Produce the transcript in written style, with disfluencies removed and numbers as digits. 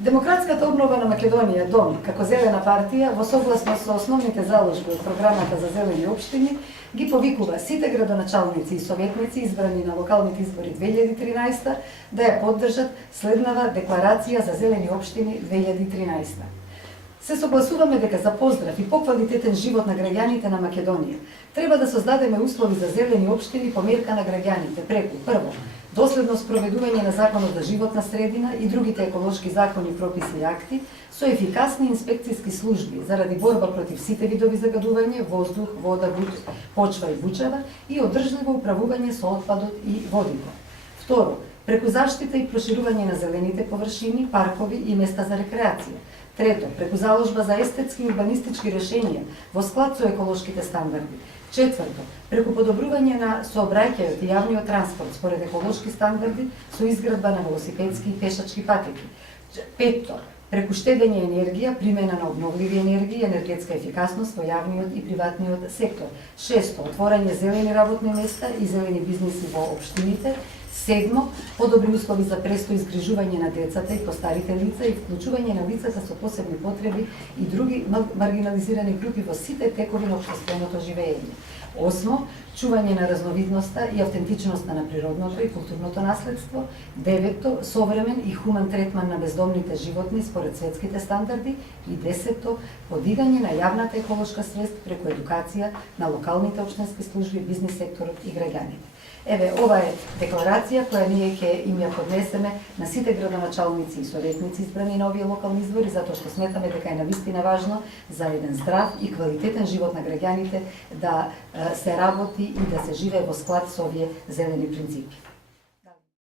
Демократската обнова на Македонија, ДОМ, како зелена партија, во согласност со основните заложби од програмата за зелени општини, ги повикува сите градоначалници и советници избрани на локалните избори 2013 да ја поддржат следнава декларација за зелени општини 2013. Се согласуваме дека за поздрав и поквалитетен живот на граѓаните на Македонија треба да создадеме услови за зелени општини по мерка на граѓаните преку прво доследно спроведување на Законот за животна средина и другите еколошки закони, прописи и акти со ефикасни инспекцијски служби заради борба против сите видови загадување, воздух, вода, почва и бучава и одржливо управување со отпадот и водите. Второ, преку заштита и проширување на зелените површини, паркови и места за рекреација. Трето, преку заложба за естетски и урбанистички решенија во склад со еколошките стандарди. Четврто, преку подобрување на сообраќајот и јавниот транспорт според еколошки стандарди со изградба на велосипедски и пешачки патеки. Петто, преку штедење енергија, примена на обновливи енергии, енергетска ефикасност во јавниот и приватниот сектор. Шесто, отворање зелени работни места и зелени бизниси во општините. Седмо, подобри услови за престој и згрижување на децата и постарите лица и вклучување на лицата со посебни потреби и други маргинализирани групи во сите текови на општественото живење. Осмо, чување на разновидноста и автентичноста на природното и културното наследство. Девето, современ и хуман третман на бездомните животни според светските стандарди. И десето, подигање на јавната еколошка свест преку едукација на локалните општински служби, бизнис секторот и граѓаните. Еве, ова е декларација која ние ќе им ја поднесеме на сите градоначалници и советници избрани на овие локални избори, затоа што сметаме дека е навистина важно за еден здрав и квалитетен живот на граѓаните да се работи и да се живее во склад со овие зелени принципи.